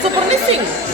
Sto pornissing.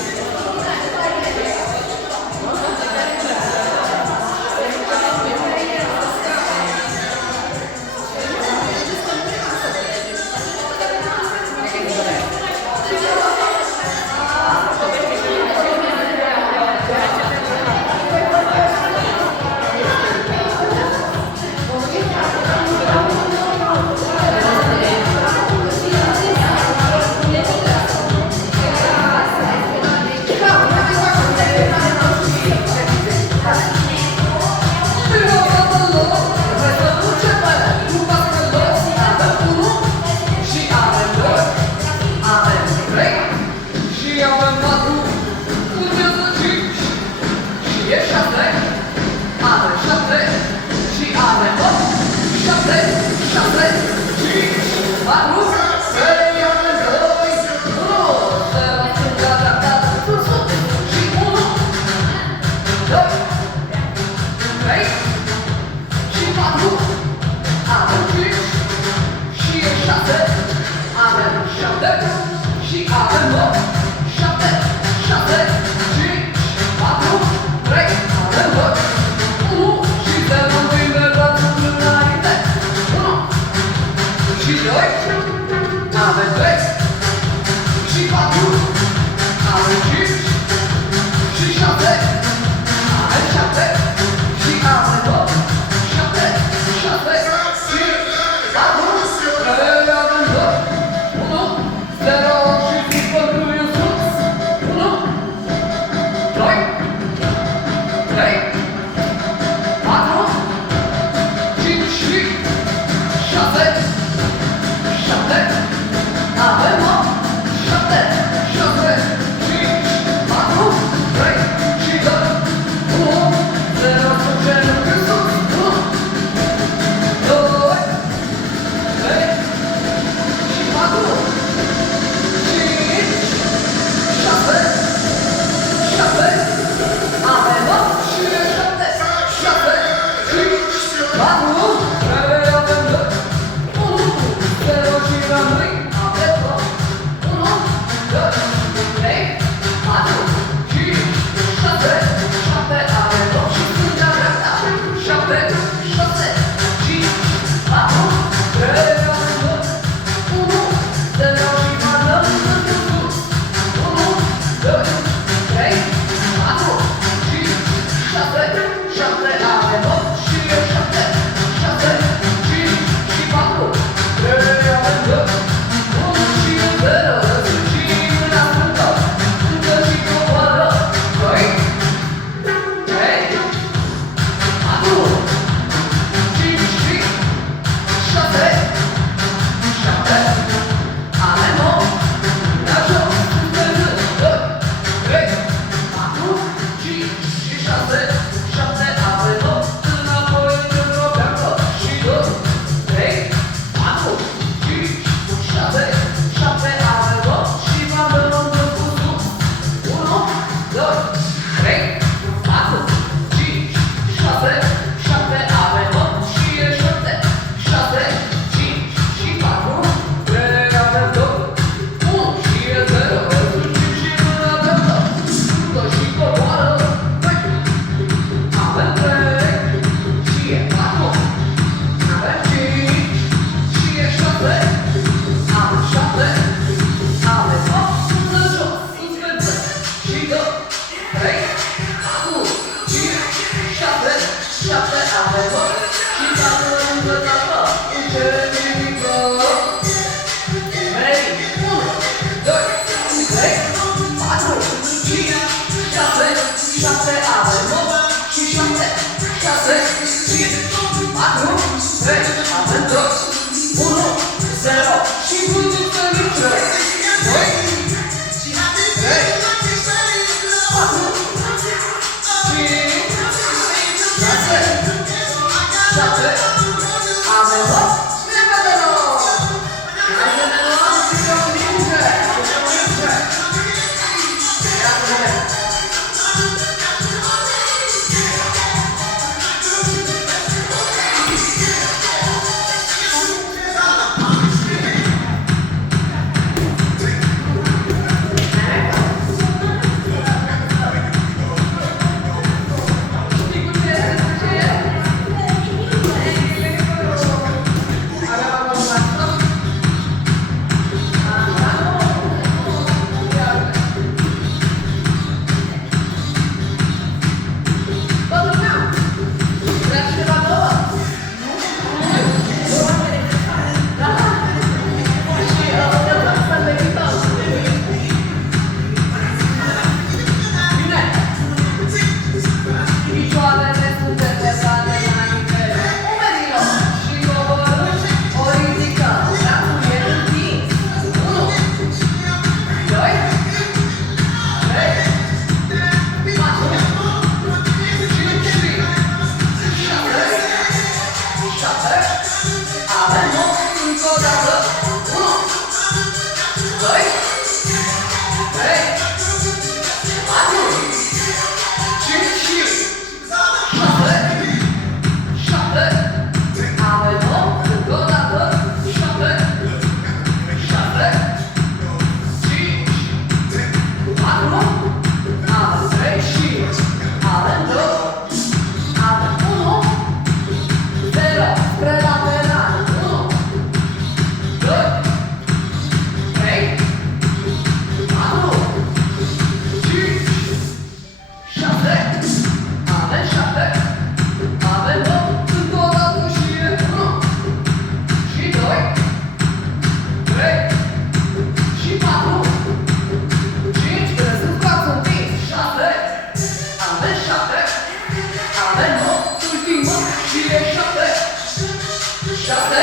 Zero.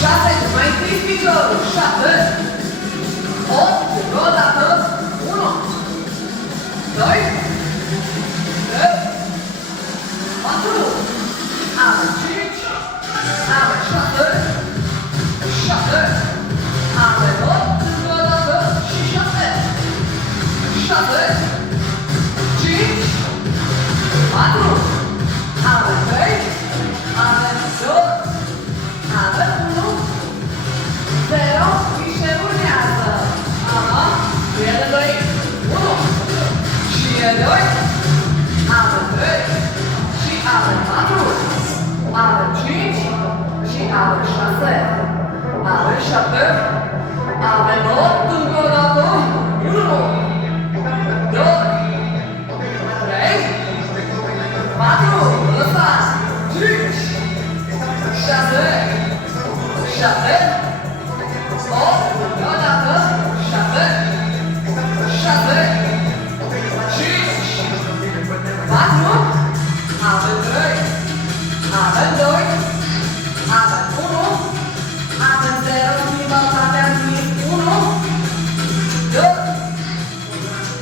6, mai întâi piciorul, 7, 8, o dată, 1, 2, 3, 4, avem 5, avem 6, 7, avem 8, o dată și 7, 6, 5, 4, avem 3, avem 2, avem 1, 0 și se urmează. Aha, e de 2, 1 și e 2, avem 3 și avem 4, avem 5 și avem 6, avem 7, avem 8, încă o dată, 1, 2, 3, 4, lăsați, 5, 6, 7, 8, încă o dată, 7, 6, 5, 4, avem 3, avem 2, avem 1, avem 0, schimbătatea zi, 1, 2,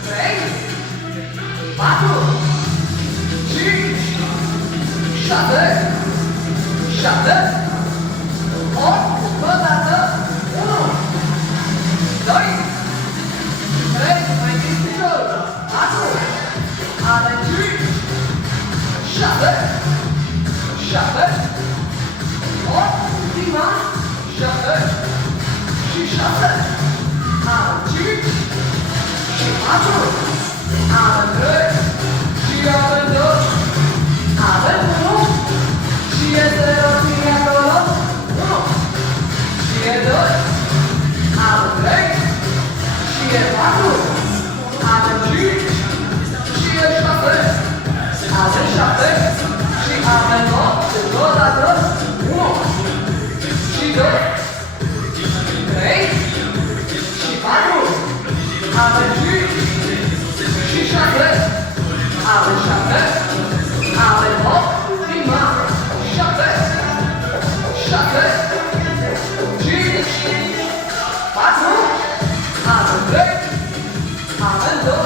3, 4, 5, 6, 7, 8, o dată, 1, 2, 3, mai întâi piciorul, 4, avem 5, 6, 7, 8, ultima, 7 și 6, avem 5 și 4, avem 3 și avem 2, avem 1 și e 0, ține acolo, 1 și e 2, avem 3 și e 4, avem 5 și e 6, avem 7 și avem 8, încă o dată, 1 și 2, 3 și 4, avem 5 și 6, avem 7, avem 8, prima, 7, 6, 5, 4, avem 3, avem 2,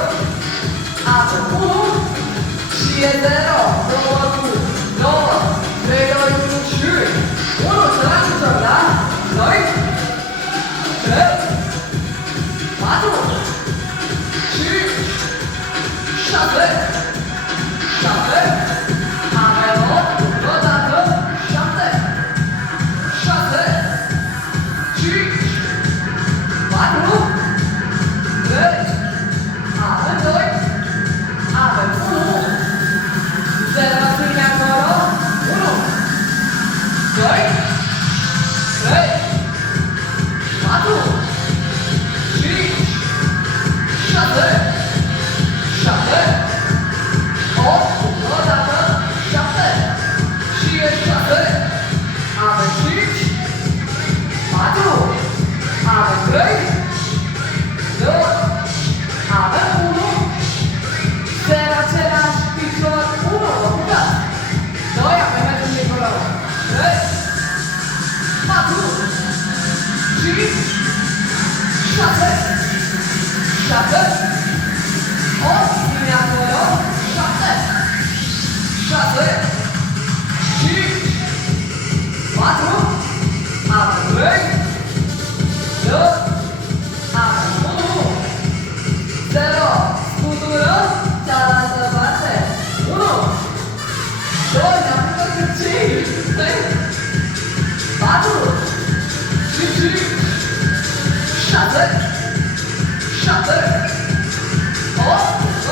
avem 1 și e 0, 2 cu 2, 3, 2 cu 5, 1, să ajungem la 2, 3, 4, 5, 6, 7, avem 8, o dată, 7, 6, 5, 4, 3, avem 2, avem 1, 0, ține acolo, 1, 2, 3, 4, 5, 6, 7, 8, o dată, 7 și e 6, avem 5, 4, avem 3, 2, avem 1, 0, același picior, 1, vă puteți, 2, apoi mergem dincolo, 3, 4, 5, 6, 7, 8, ține acolo, 7, 6, 5, 4, avem 3, 2, avem 1, 0, scutură, cealaltă parte, 1, 2, ne-am făcut 5, 3, 4, și 5, 6, 7, 8, o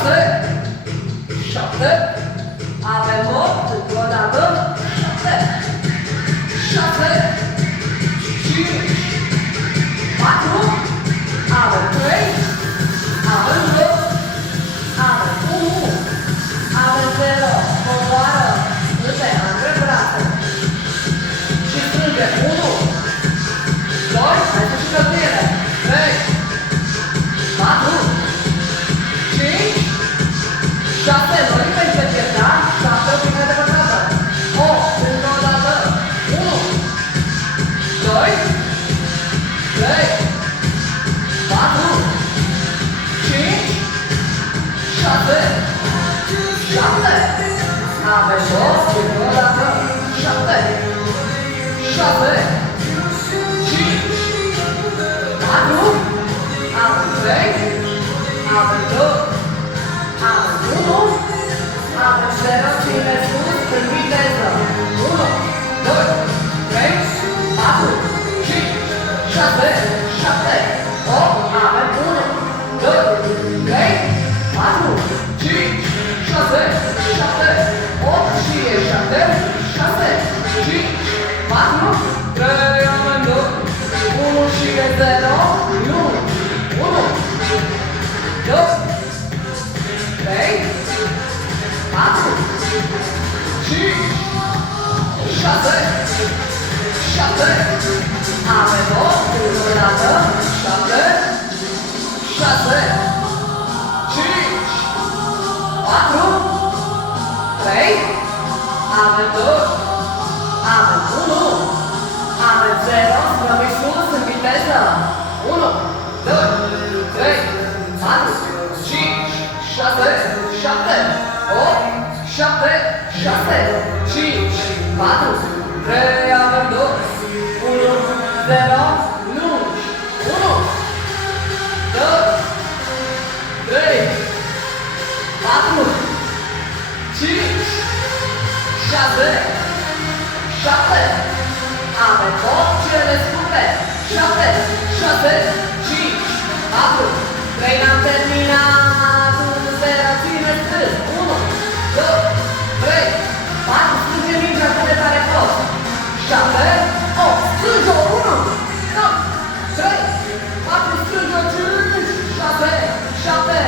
6, 7, avem 8, încă o dată, 7, 6, 5, 4, avem 3, avem 2, avem 1, avem 0, coboară, stânge, între brațe și strânge, 1, 2, hai să și căltuire, 3, 4, 5, 7, nu lipești pe piept, da? 7, o pic mai depărtată, 8, încă o dată, 1, 2, 3, 4, 5, 6, 7, avem 2, încă o dată, 7, 6, 5, 4, avem 3, avem 2, avem 1, avem 0, ține sus, în viteză, 1, 2, 3, 4, 5, 6, 7, 8, avem 1, 2, 3, 4, 5, 6, 7, 8 și e 7, 6, 5, 4, 3, avem 2, 1 și e 0, 1, 1, 2, 3, 4, 5, 6, 7, avem 8, încă o dată, 7, 6, 5, 4, 3, avem 2, avem 1, avem 0, strămâi sus în viteză, 1, 2, 3, 4, 5, 6, 7, 8, 7, 6, 5, 4, 3, avem 2, 1, 0, lungi, 1, 2, 3, 4, 5, 6, 7, avem 8 cele scurte, 7, 6, 5, 4, 3, n-am terminat, 1, 0, ține strâns, 1, 2, 3, 4, strânge mingea cât de tare poți, 7, 8, strânge-o, 1, 2, 3, 4, strânge-o, 5, 6, 7,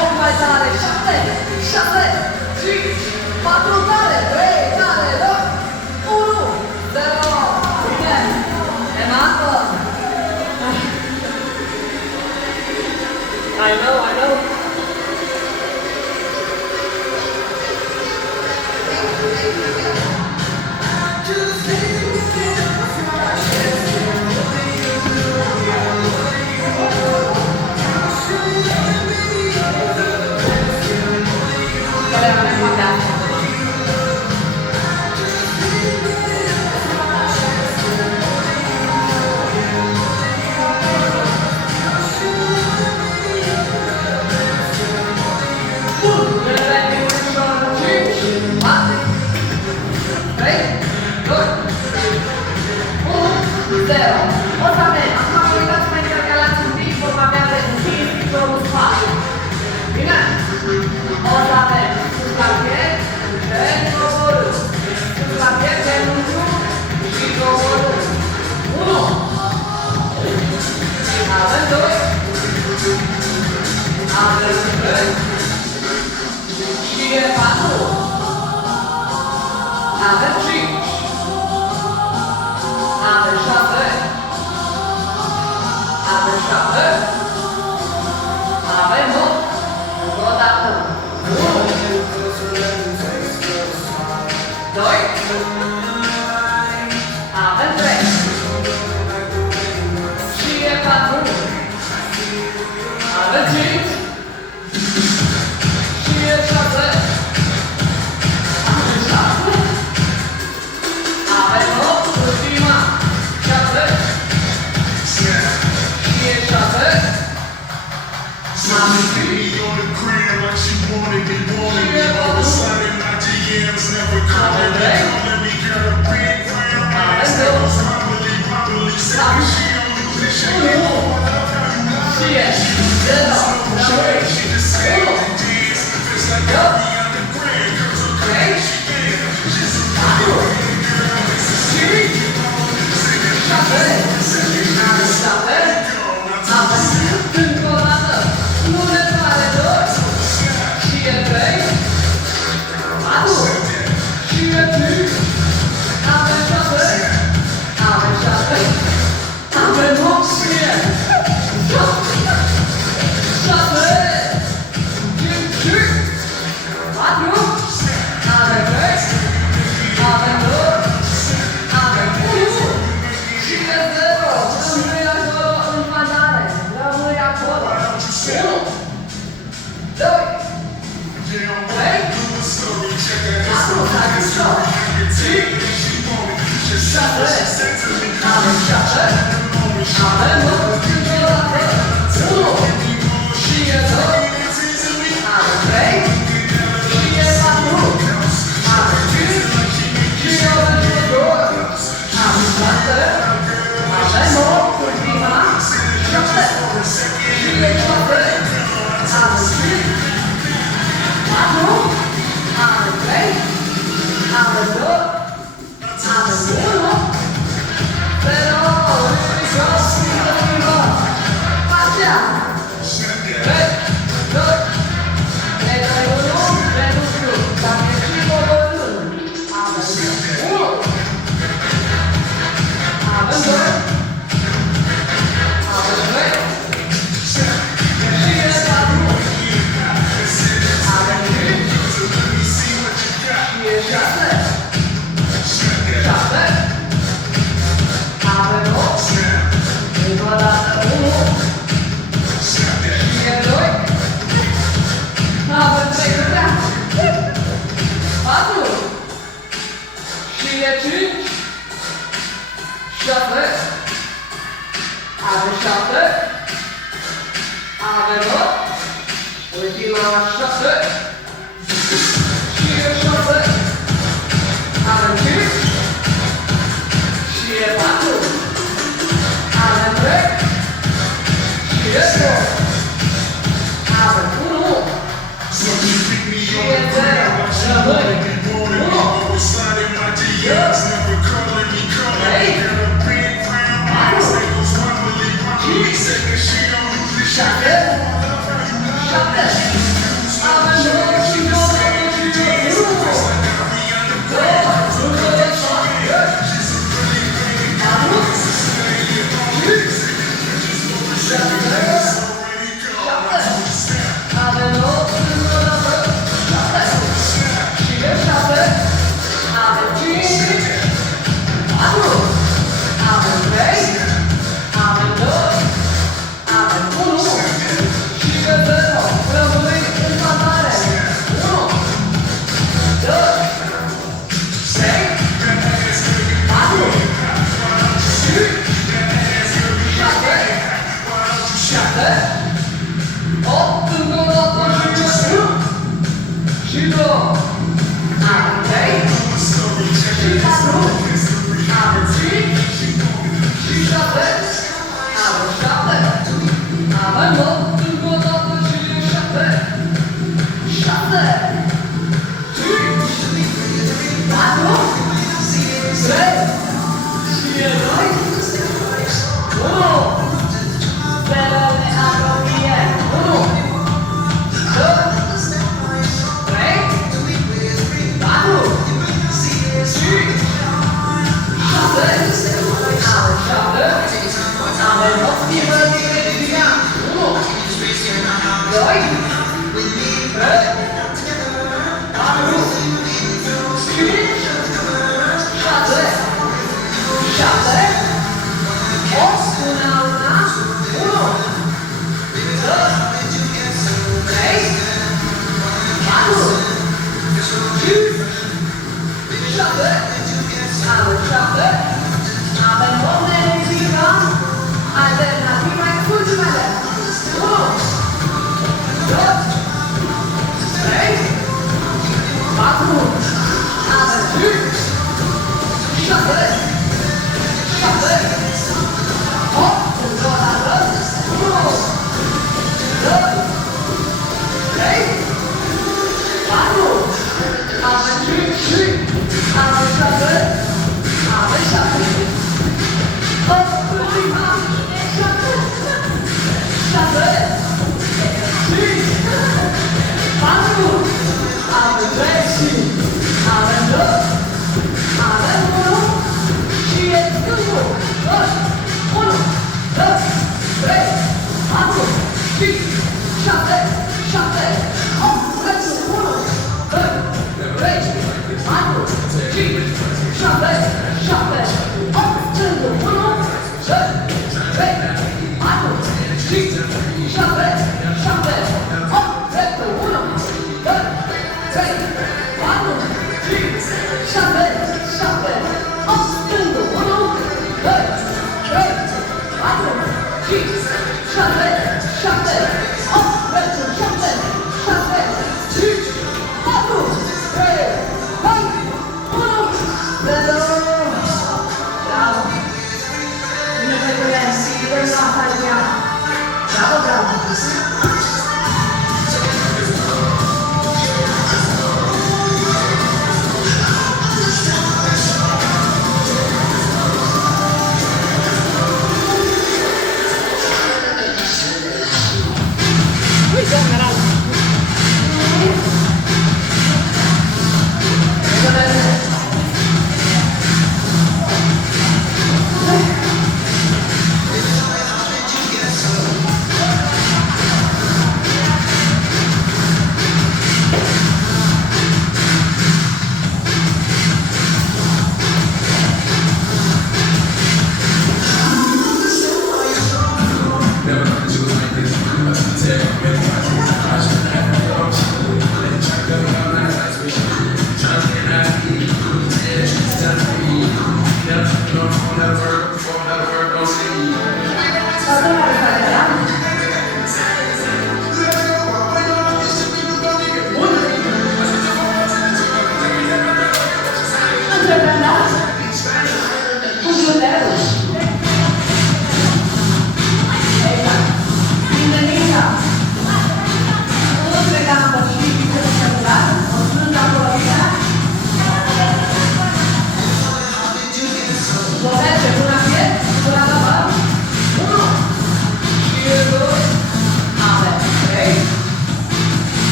8 mai tare, 7, 6, 5, 4 tare, 3 tare, 2, 1, 0, bine, Emato. I know. Avem 5, avem 6,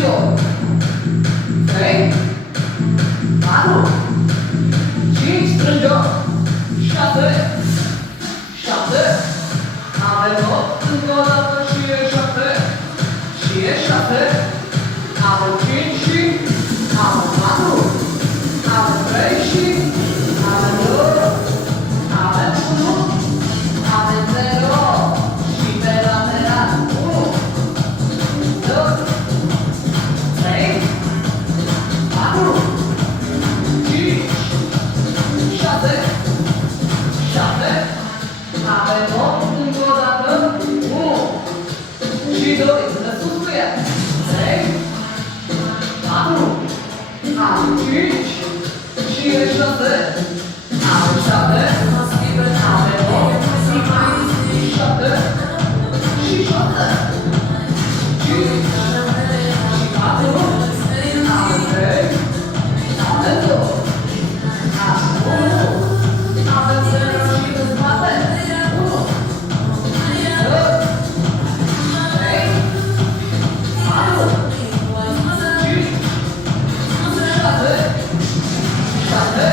Giro. 3, 4, 5, strângem. 6, 7. Avem 8, încă o dată și e 7. Și e 7. Avem 5 și avem 4. Avem 3 și avem 2. Avem 1. Avem 0. Și pe lateral 1, 2, 3, 4, 5, 6, 7. Avem 8 încă o dată. 1 și 2. Să sus cu ea. 3, 4, avem 5 și e 6. Avem 7. Avem 8 și 7 și 7. 5 și 4. Avem 3. Avem 2. Avem 1. Avem 0 și în spate. 1, 2, 3, 4, 5, 6, 7,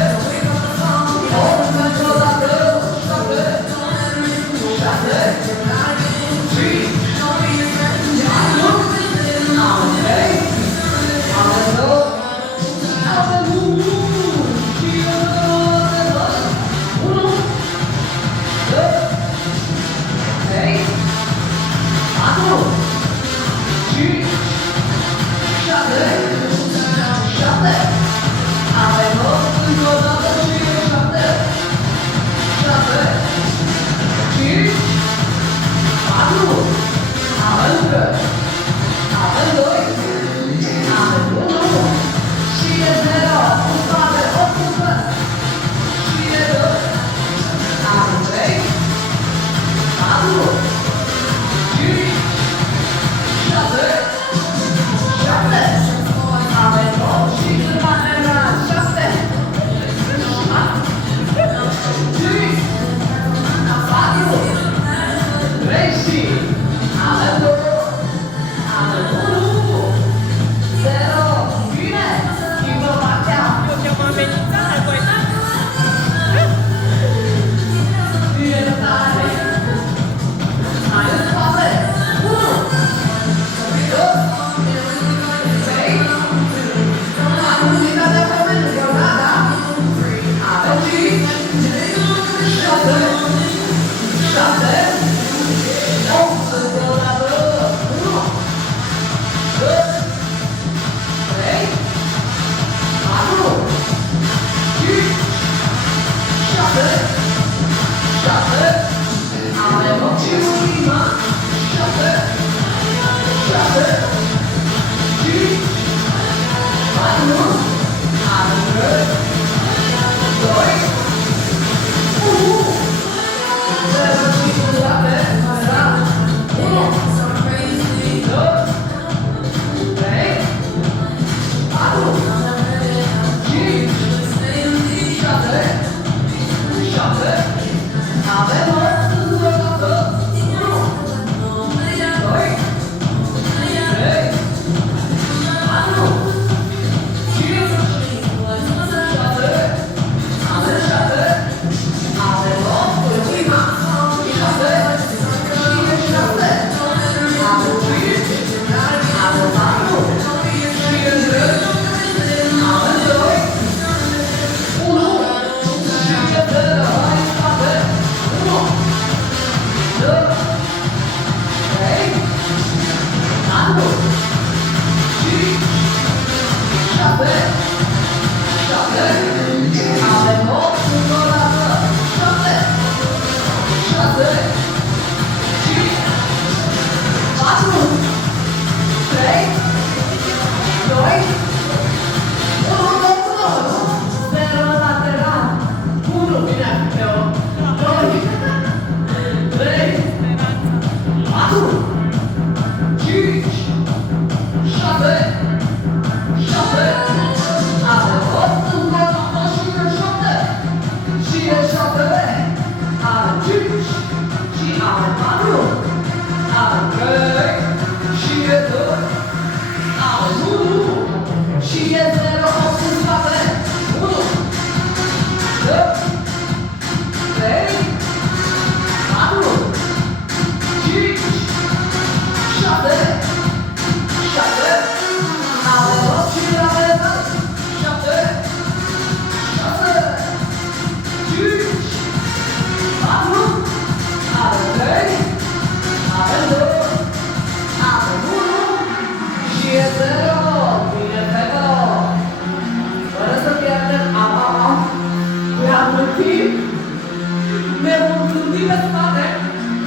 ne vom gândi pe spate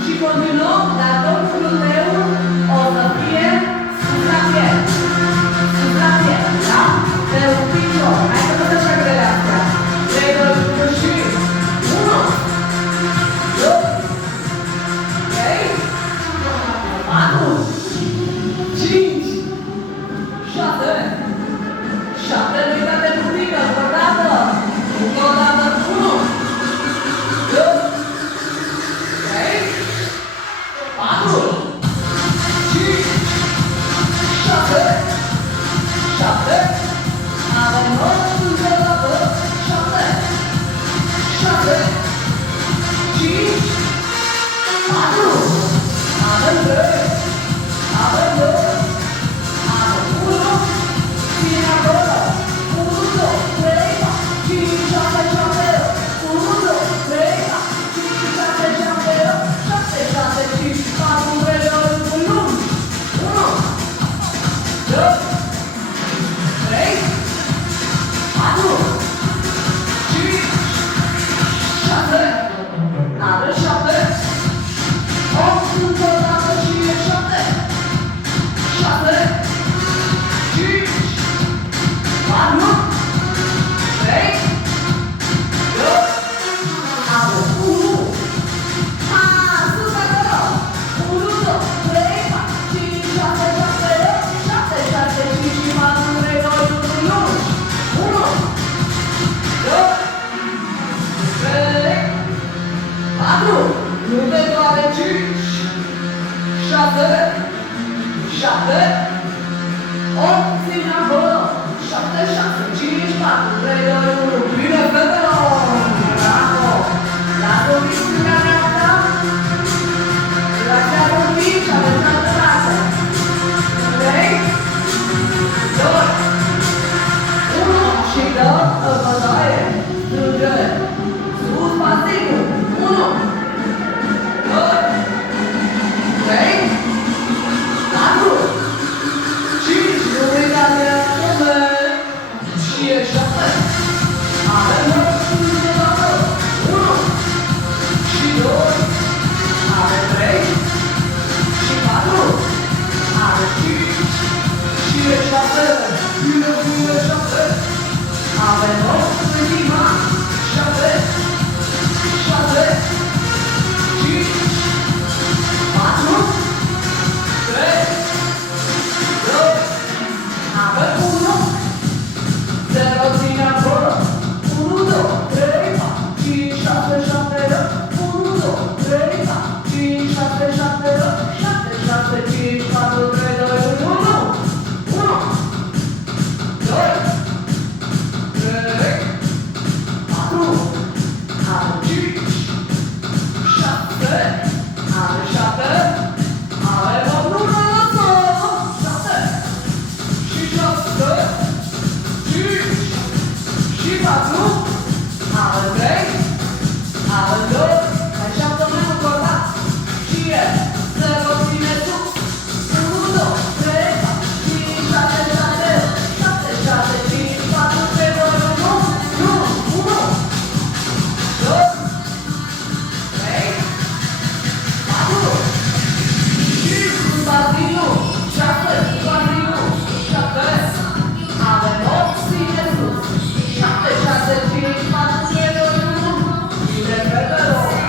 și continuăm, dar domnul meu o să fie sus la piept. Sus la piept, da? De un picior. Hai să văd așa grele astea. 3, 2, 1 și 1, 2, 3, 4, 5, 6, 7 ridicate puțină, o dată, încă o dată, 1, 2, 3, 4, 5, 6, 7, avem 8, încă o dată, 7, 6, 5, 4, avem 3, avem 2, avem 1, ține acolo, 1, 2, 3, 5, 6, 7, 1, 2, 3, 5, 6, 7, 7, 6, 5, 4, 3, 2, 1, 1, 2, 3, 4, 5, 6, avem 7, 8, încă o dată și 7, 6, 5, 4, 3, 2, avem 1, sus acolo, 1, 2, 3, 4, 5, 6, 7, 7, 6, 5, 4, 3, 2, 1, 1, 2, 3, 4, nu te doare, 5, 6, 7, 8, ține acolo, 7, 6, 5, 4, 3, 2, 1, bine, fetelor! Bravo! Lasă un pic stânga dreapta, relaxează un pic și avem altă rasă. 3, 2, 1 și dăm în bătaie, strângere, sus, pasivul, 1, 2, 3, 4, 5, nu uitați de asculte, și e 7, avem 8, încă o dată, 1, și 2, avem 3, și 4, avem 5, și e 7, bine, bine, 7, avem 8, ultima, 7, 6, 5, 4, 3, 2, avem 1, 0, ține acolo, 1, 2, 3, 4, 5, 6, 7, 1, 2, 3, 4, 5, 6, 7, 7, 6, 5, 4, 3, 2, 1, 1, 2, 3, 4, avem 5, 7, avem 7, avem 8, nu mai lăsăm, 7, și 7, 5, și 4, avem 3, avem 2, mai 7 mai încordat, și e 0, ține sus, 1, 2, 3, 4, 5, 6, 7, 7, 6, 5, 4, 3, 2, 1, 1, 2, 3, 4, 5, Baziliu, 6, Baziliu, 7, avem 8, ține sus, 7, 6, 5, 4, 3, 2, 1, bine, fetelor!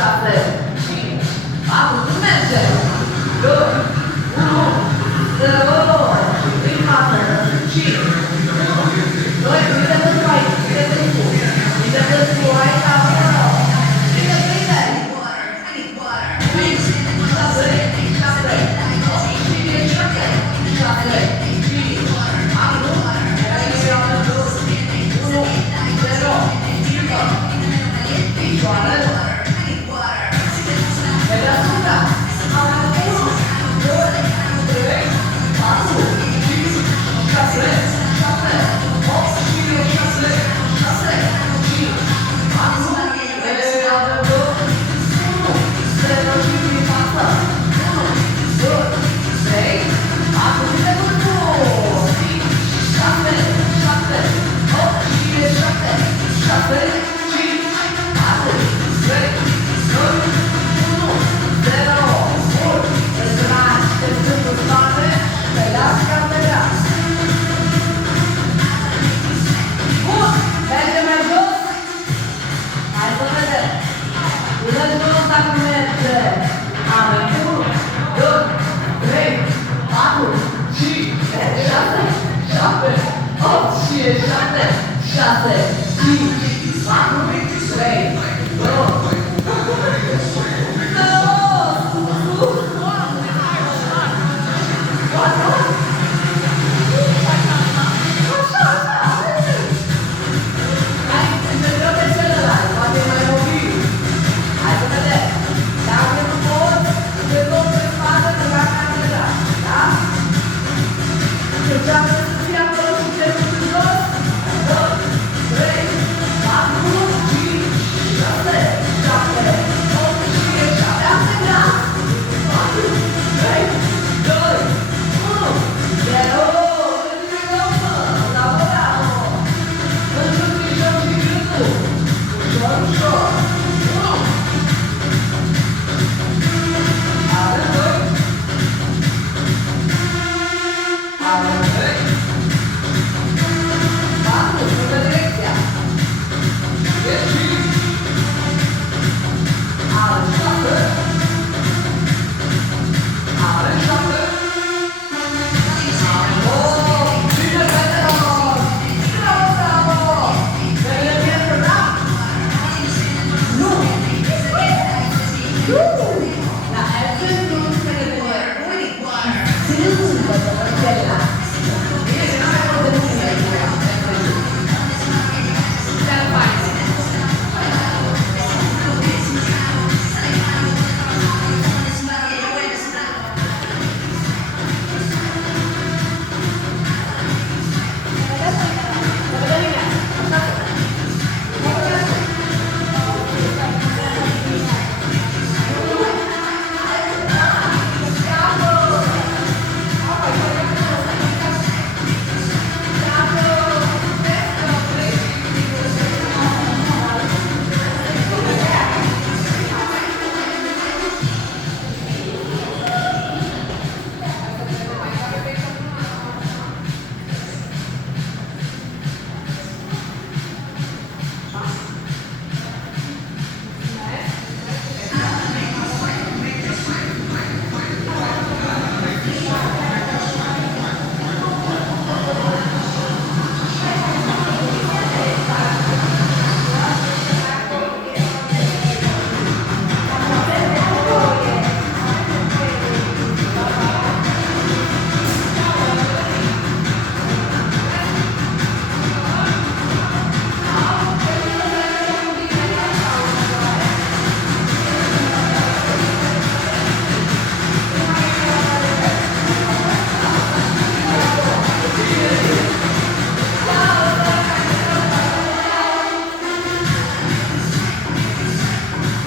6, 5, 4, tu merge. 2, 1, 0, ritmată, 5, 1, 2, uite pe tu aici, uite pe tu. Uite pe tu aici, acolo. Uite, uite. 5, 6, 7, 8, 5, 7, 6, 5, 4, 1, 0, fică. Picioare. Pe deasupra. 1, 2, 3, 4, 5, 6, 7, 8, 5, 6, 6, 5, 4, 3, 2, 1, 0, și față. 1, 2, 3, 4, uite cu tu. 5, 6, 7, 8, 5, 7, 6, 5, 4, 3, 2, 1, 0. Bun. Te tragi, te strângi în spate, te lași ca te lași. Bun. Merge mai jos. Hai să vedem. Până jos dacă merge. Avem 1, 2, 3, 4, 5, 6, 7, 8, 7, 6, 5,